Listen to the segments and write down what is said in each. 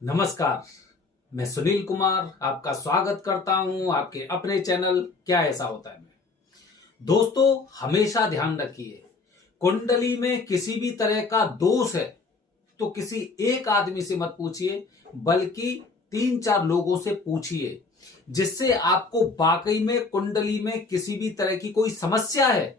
नमस्कार। मैं सुनील कुमार आपका स्वागत करता हूं आपके अपने चैनल क्या ऐसा होता है में। दोस्तों, हमेशा ध्यान रखिए, कुंडली में किसी भी तरह का दोष है तो किसी एक आदमी से मत पूछिए, बल्कि 3-4 लोगों से पूछिए, जिससे आपको वाकई में कुंडली में किसी भी तरह की कोई समस्या है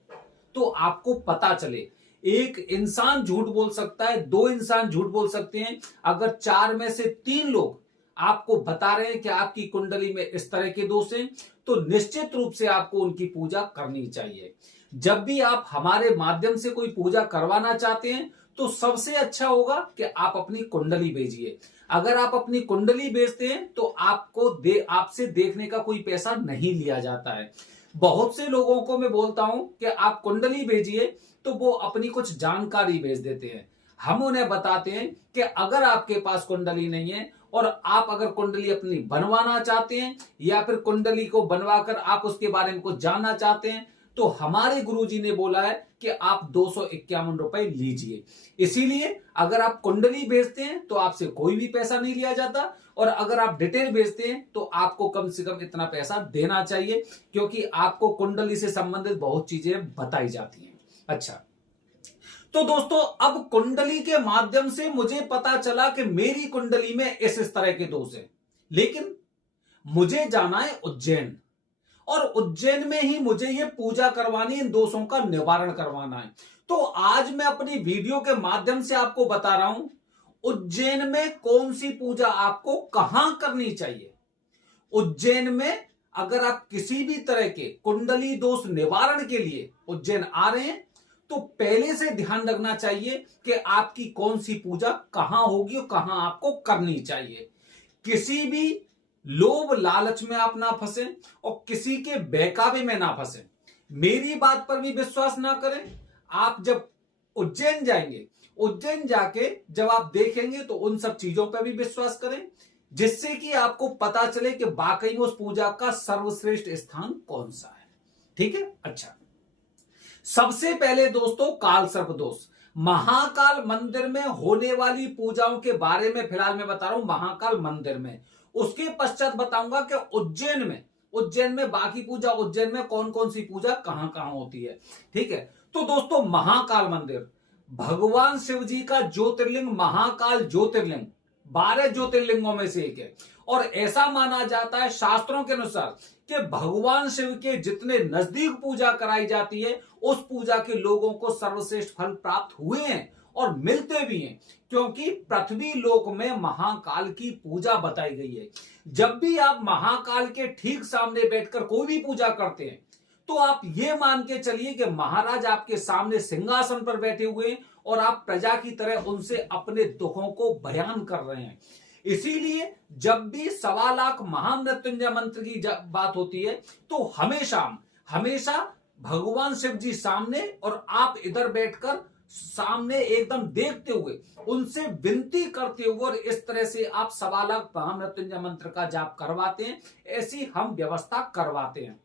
तो आपको पता चले। एक इंसान झूठ बोल सकता है, 2 इंसान झूठ बोल सकते हैं, अगर 4 में से 3 लोग आपको बता रहे हैं कि आपकी कुंडली में इस तरह के दोष हैं, तो निश्चित रूप से आपको उनकी पूजा करनी चाहिए। जब भी आप हमारे माध्यम से कोई पूजा करवाना चाहते हैं तो सबसे अच्छा होगा कि आप अपनी कुंडली भेजिए। अगर आप अपनी कुंडली भेजते हैं तो आपसे देखने का कोई पैसा नहीं लिया जाता है। बहुत से लोगों को मैं बोलता हूं कि आप कुंडली भेजिए, तो वो अपनी कुछ जानकारी भेज देते हैं। हम उन्हें बताते हैं कि अगर आपके पास कुंडली नहीं है और आप अगर कुंडली अपनी बनवाना चाहते हैं या फिर कुंडली को बनवाकर आप उसके बारे में कुछ जानना चाहते हैं, तो हमारे गुरुजी ने बोला है कि आप 251 रुपए लीजिए। इसीलिए अगर आप कुंडली भेजते हैं तो आपसे कोई भी पैसा नहीं लिया जाता, और अगर आप डिटेल भेजते हैं तो आपको कम से कम इतना पैसा देना चाहिए, क्योंकि आपको कुंडली से संबंधित बहुत चीजें बताई जाती हैं। अच्छा, तो दोस्तों, अब कुंडली के माध्यम से मुझे पता चला कि मेरी कुंडली में इस तरह के दोष हैं, लेकिन मुझे जाना है उज्जैन, और उज्जैन में ही मुझे ये पूजा करवानी, इन दोषों का निवारण करवाना है। तो आज मैं अपनी वीडियो के माध्यम से आपको बता रहा हूं उज्जैन में कौन सी पूजा आपको कहां करनी चाहिए। उज्जैन में अगर आप किसी भी तरह के कुंडली दोष निवारण के लिए उज्जैन आ रहे हैं, तो पहले से ध्यान रखना चाहिए कि आपकी कौन सी पूजा कहां होगी और कहां आपको करनी चाहिए। किसी भी लोभ लालच में आप ना फंसे और किसी के बहकावे में ना फंसे। मेरी बात पर भी विश्वास ना करें। आप जब उज्जैन जाएंगे, उज्जैन जाके जब आप देखेंगे तो उन सब चीजों पर भी विश्वास करें, जिससे कि आपको पता चले कि वाकई में उस पूजा का सर्वश्रेष्ठ स्थान कौन सा है। ठीक है। अच्छा, सबसे पहले दोस्तों, काल सर्प दोष। महाकाल मंदिर में होने वाली पूजाओं के बारे में फिलहाल मैं बता रहा हूं, महाकाल मंदिर में। उसके पश्चात बताऊंगा कि उज्जैन में बाकी पूजा, उज्जैन में कौन कौन सी पूजा कहां कहां होती है। ठीक है। तो दोस्तों, महाकाल मंदिर भगवान शिव जी का ज्योतिर्लिंग, महाकाल ज्योतिर्लिंग 12 ज्योतिर्लिंगों में से एक है, और ऐसा माना जाता है शास्त्रों के अनुसार कि भगवान शिव के जितने नजदीक पूजा कराई जाती है, उस पूजा के लोगों को सर्वश्रेष्ठ फल प्राप्त हुए हैं और मिलते भी हैं, क्योंकि पृथ्वी लोक में महाकाल की पूजा बताई गई है। जब भी आप महाकाल के ठीक सामने बैठकर कोई भी पूजा करते हैं, तो आप ये मान के चलिए कि महाराज आपके सामने सिंहासन पर बैठे हुए हैं और आप प्रजा की तरह उनसे अपने दुखों को बयान कर रहे हैं। इसीलिए जब भी 1.25 लाख महामृत्युंजय मंत्र की बात होती है, तो हमेशा हमेशा भगवान शिव जी सामने और आप इधर बैठकर सामने एकदम देखते हुए उनसे विनती करते हुए, और इस तरह से आप 1.25 लाख महामृत्युंजय मंत्र का जाप करवाते हैं। ऐसी हम व्यवस्था करवाते हैं।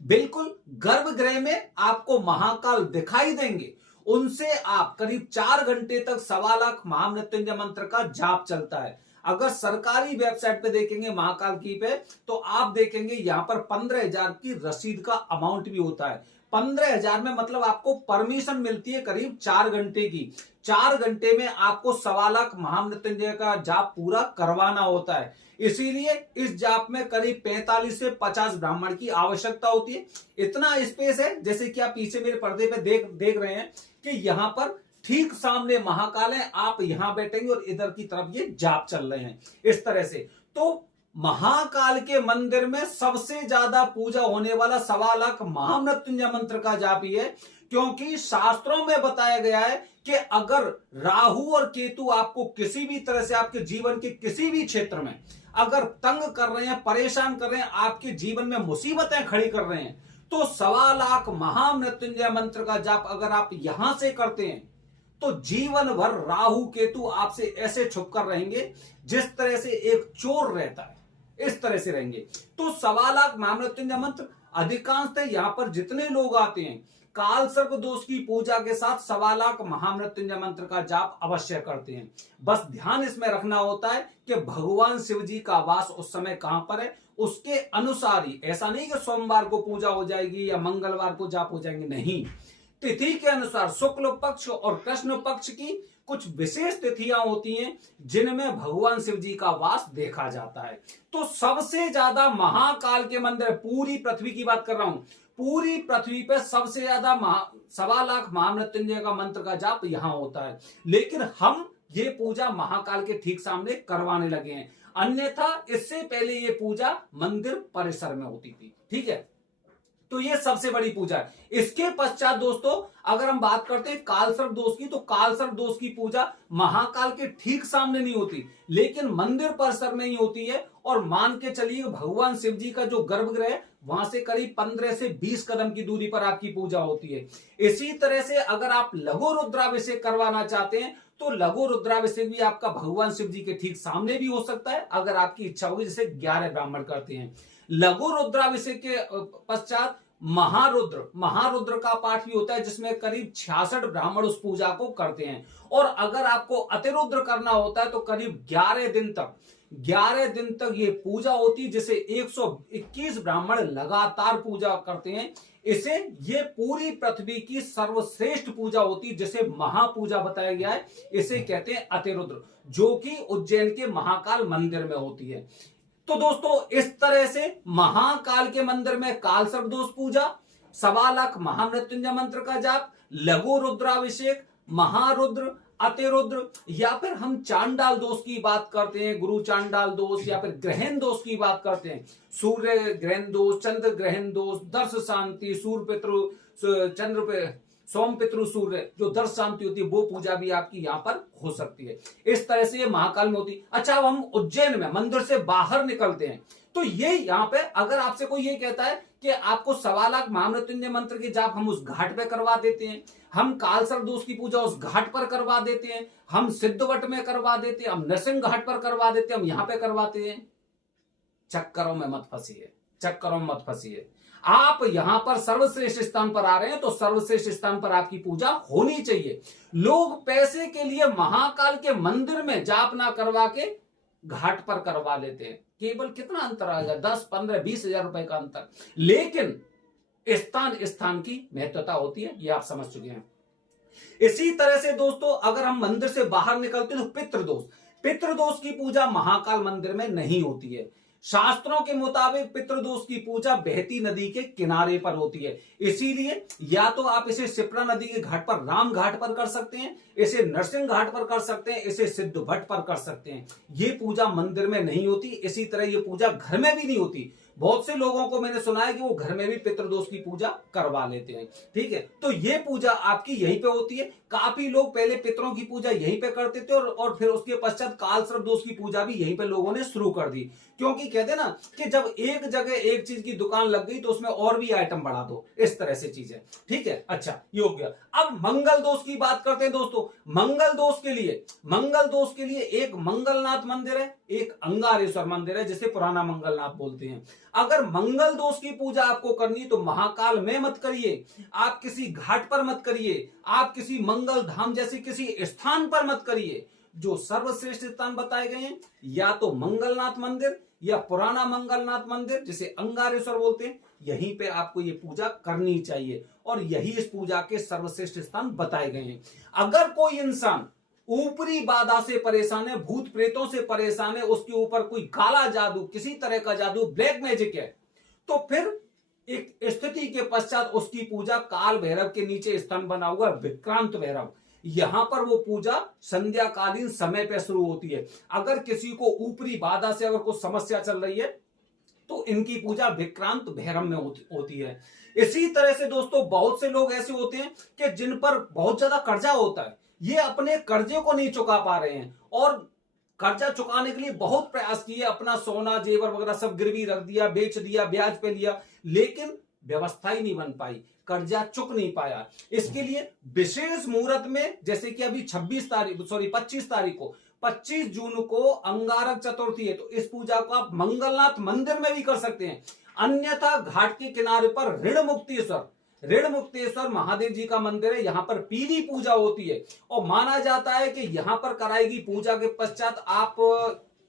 बिल्कुल गर्भगृह में आपको महाकाल दिखाई देंगे, उनसे आप करीब 4 घंटे तक 1.25 लाख महामृत्युंजय मंत्र का जाप चलता है। अगर सरकारी वेबसाइट पे देखेंगे महाकाल की पे, तो आप देखेंगे यहां पर 15,000 की रसीद का अमाउंट भी होता है। 15,000 में मतलब आपको परमिशन मिलती है करीब 4 घंटे की। 4 घंटे में आपको 1.25 लाख महामृत्युंजय का जाप पूरा करवाना होता है। इसीलिए इस जाप में करीब 45 से 50 ब्राह्मण की आवश्यकता होती है। इतना स्पेस है, जैसे कि आप पीछे मेरे पर्दे पे देख रहे हैं कि यहां पर ठीक सामने महाकाल है, आप यहां बैठेंगे और इधर की तरफ ये जाप चल रहे हैं इस तरह से। तो महाकाल के मंदिर में सबसे ज्यादा पूजा होने वाला 1.25 लाख महामृत्युंजय मंत्र का जाप ही है, क्योंकि शास्त्रों में बताया गया है कि अगर राहु और केतु आपको किसी भी तरह से आपके जीवन के किसी भी क्षेत्र में अगर तंग कर रहे हैं, परेशान कर रहे हैं, आपके जीवन में मुसीबतें खड़ी कर रहे हैं, तो 1.25 लाख महामृत्युंजय मंत्र का जाप अगर आप यहां से करते हैं, तो जीवन भर राहु केतु आपसे ऐसे छुप कर रहेंगे जिस तरह से एक चोर रहता है, इस तरह से रहेंगे। तो 1.25 लाख महामृत्युंजय मंत्र अधिकांशतः यहां पर जितने लोग आते हैं, काल सर्प दोष की पूजा के साथ 1.25 लाख महामृत्युंजय मंत्र का जाप अवश्य करते हैं। बस ध्यान इसमें रखना होता है कि भगवान शिव जी का वास उस समय कहां पर है, उसके अनुसार ही। ऐसा नहीं कि सोमवार को पूजा हो जाएगी या मंगलवार को जाप हो जाएंगे, नहीं। तिथि के अनुसार शुक्ल पक्ष और कृष्ण पक्ष की कुछ विशेष तिथियां होती हैं जिनमें भगवान शिव जी का वास देखा जाता है। तो सबसे ज्यादा महाकाल के मंदिर, पूरी पृथ्वी की बात कर रहा हूं, पूरी पृथ्वी पे सबसे ज्यादा 1.25 लाख महामृत्युंजय का मंत्र का जाप यहां होता है। लेकिन हम ये पूजा महाकाल के ठीक सामने करवाने लगे हैं, अन्यथा इससे पहले ये पूजा मंदिर परिसर में होती थी। ठीक है, तो ये सबसे बड़ी पूजा है। इसके पश्चात दोस्तों अगर हम बात करते हैं कालसर्प दोष की, तो कालसर्प दोष की पूजा महाकाल के ठीक सामने नहीं होती, लेकिन मंदिर परिसर में ही होती है। और मान के चलिए भगवान शिव जी का जो गर्भगृह है वहां से करीब 15 से 20 कदम की दूरी पर आपकी पूजा होती है। इसी तरह से अगर आप लघु रुद्राभिषेक करवाना चाहते हैं तो लघु रुद्राभिषेक भी आपका भगवान शिव जी के ठीक सामने भी हो सकता है, अगर आपकी इच्छा होगी, जैसे 11 ब्राह्मण करते हैं। लघु रुद्राभिषेक के पश्चात महारुद्र का पाठ भी होता है, जिसमें करीब 66 ब्राह्मण उस पूजा को करते हैं। और अगर आपको अतिरुद्र करना होता है तो करीब 11 दिन तक ये पूजा होती है, जिसे 121 ब्राह्मण लगातार पूजा करते हैं। इसे ये पूरी पृथ्वी की सर्वश्रेष्ठ पूजा होती है, जिसे महापूजा बताया गया है। इसे कहते हैं अतिरुद्र, जो कि उज्जैन के महाकाल मंदिर में होती है। तो दोस्तों इस तरह से महाकाल के मंदिर में कालसर्प दोष पूजा, 1.25 लाख महामृत्युंजय मंत्र का जाप, लघु रुद्राभिषेक, महारुद्र, अतिरुद्र, या फिर हम चांडाल दोष की बात करते हैं, गुरु चांडाल दोष, या फिर ग्रहण दोष की बात करते हैं, सूर्य ग्रहण दोष, चंद्र ग्रहण दोष, दर्श शांति, सूर्य पितृ चंद्र पे सोम पितृ सूर्य जो दर्श शांति होती है, वो पूजा भी आपकी यहाँ पर हो सकती है। इस तरह से ये महाकाल में होती है। अच्छा, अब हम उज्जैन में मंदिर से बाहर निकलते हैं, तो ये यहाँ पे अगर आपसे कोई ये कहता है कि आपको 1.25 लाख महामृत्युंजय मंत्र की जाप हम उस घाट पे करवा देते हैं, हम कालसर्प दोष की पूजा उस घाट पर करवा देते हैं, हम सिद्धवट में करवा देते हैं, हम नरसिंह घाट पर करवा देते हैं, हम यहाँ पे करवाते हैं, चक्करों में मत फंसिए, चक्करों में मत फंसिए। आप यहां पर सर्वश्रेष्ठ स्थान पर आ रहे हैं तो सर्वश्रेष्ठ स्थान पर आपकी पूजा होनी चाहिए। लोग पैसे के लिए महाकाल के मंदिर में जाप ना करवा के घाट पर करवा लेते हैं। केवल कितना अंतर आएगा, 10, 15, 20 हजार रुपए का अंतर, लेकिन स्थान की महत्वता होती है, ये आप समझ चुके हैं। इसी तरह से दोस्तों अगर हम मंदिर से बाहर निकलते हैं तो पितृदोष की पूजा महाकाल मंदिर में नहीं होती है। शास्त्रों के मुताबिक पितृदोष की पूजा बहती नदी के किनारे पर होती है। इसीलिए या तो आप इसे शिप्रा नदी के घाट पर, राम घाट पर कर सकते हैं, इसे नरसिंह घाट पर कर सकते हैं, इसे सिद्धवट पर कर सकते हैं। ये पूजा मंदिर में नहीं होती। इसी तरह ये पूजा घर में भी नहीं होती। बहुत से लोगों को मैंने सुना है कि वो घर में भी पितृदोष की पूजा करवा लेते हैं। ठीक है, तो ये पूजा आपकी यहीं पे होती है। काफी लोग पहले पितरों की पूजा यहीं पे करते थे और फिर उसके पश्चात कालसर्प दोष की पूजा भी यहीं पे लोगों ने शुरू कर दी, क्योंकि कहते ना कि जब एक जगह एक चीज की दुकान लग गई तो उसमें और भी आइटम बढ़ा दो, इस तरह से चीजें। ठीक है, अच्छा ये हो गया। अब मंगल दोष की बात करते हैं दोस्तों। मंगल दोष के लिए एक मंगलनाथ मंदिर है, एक अंगारेश्वर मंदिर है, जिसे पुराना मंगलनाथ बोलते हैं। अगर मंगल दोष की पूजा आपको करनी तो महाकाल में मत करिए, आप किसी घाट पर मत करिए, आप किसी मंगल धाम जैसे किसी स्थान पर मत करिए। जो सर्वश्रेष्ठ स्थान बताए गए हैं, या तो मंगलनाथ मंदिर या पुराना मंगलनाथ मंदिर, जिसे अंगारेश्वर बोलते हैं, यहीं पे आपको ये पूजा करनी चाहिए और यही इस पूजा के सर्वश्रेष्ठ स्थान बताए गए हैं। अगर कोई इंसान ऊपरी बाधा से परेशान है, भूत प्रेतों से परेशान है, उसके ऊपर कोई काला जादू, किसी तरह का जादू, ब्लैक मैजिक है, तो फिर एक स्थिति के पश्चात उसकी पूजा काल भैरव के नीचे स्थान बना हुआ विक्रांत भैरव, यहां पर वो पूजा संध्याकालीन समय पर शुरू होती है। अगर किसी को ऊपरी बाधा से अगर कोई समस्या चल रही है तो इनकी पूजा विक्रांत भैरव में होती है। इसी तरह से दोस्तों बहुत से लोग ऐसे होते हैं कि जिन पर बहुत ज्यादा कर्जा होता है, ये अपने कर्जे को नहीं चुका पा रहे हैं और कर्जा चुकाने के लिए बहुत प्रयास किए, अपना सोना जेवर वगैरह सब गिरवी रख दिया, बेच दिया, ब्याज पे लिया, लेकिन व्यवस्था ही नहीं बन पाई, कर्जा चुक नहीं पाया। इसके लिए विशेष मुहूर्त में, जैसे कि अभी 25 जून को अंगारक चतुर्थी है, तो इस पूजा को आप मंगलनाथ मंदिर में भी कर सकते हैं। अन्यथा घाट के किनारे पर ऋणमुक्तेश्वर महादेव जी का मंदिर है। यहाँ पर पीली पूजा होती है और माना जाता है कि यहाँ पर कराएगी पूजा के पश्चात आप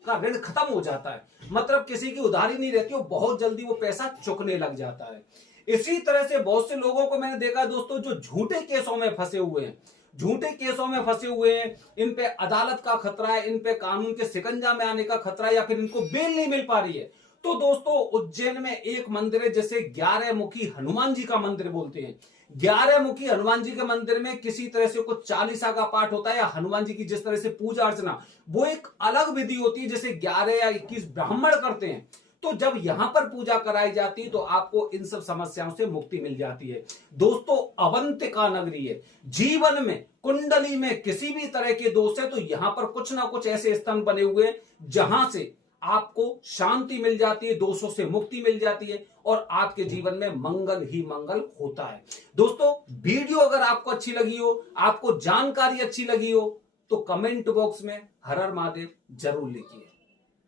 का ऋण खत्म हो जाता है, मतलब किसी की उधारी नहीं रहती, वो बहुत जल्दी वो पैसा चुकने लग जाता है। इसी तरह से बहुत से लोगों को मैंने देखा दोस्तों जो झूठे केसों में फंसे हुए हैं, झूठे केसों में फंसे हुए हैं, इन पे अदालत का खतरा है, इन पे कानून के शिकंजा में आने का खतरा है, या फिर इनको बेल नहीं मिल पा रही है। तो दोस्तों उज्जैन में एक मंदिर है जैसे 11 मुखी हनुमान जी का मंदिर बोलते हैं। 11 मुखी हनुमान जी के मंदिर में किसी तरह से कुछ चालीसा का पाठ होता है, या हनुमान जी की जिस तरह से पूजा अर्चना, वो एक अलग विधि होती है, जैसे 11 या 21 ब्राह्मण करते हैं। तो जब यहां पर पूजा कराई जाती है तो आपको इन सब समस्याओं से मुक्ति मिल जाती है। दोस्तों अवंतिका नगरी है, जीवन में कुंडली में किसी भी तरह के दोष है तो यहां पर कुछ ना कुछ ऐसे स्तंभ बने हुए हैं जहां से आपको शांति मिल जाती है, दोषों से मुक्ति मिल जाती है और आपके जीवन में मंगल ही मंगल होता है। दोस्तों वीडियो अगर आपको अच्छी लगी हो, आपको जानकारी अच्छी लगी हो, तो कमेंट बॉक्स में हर हर महादेव जरूर लिखिए।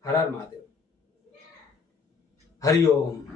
हर हर महादेव। हरिओम।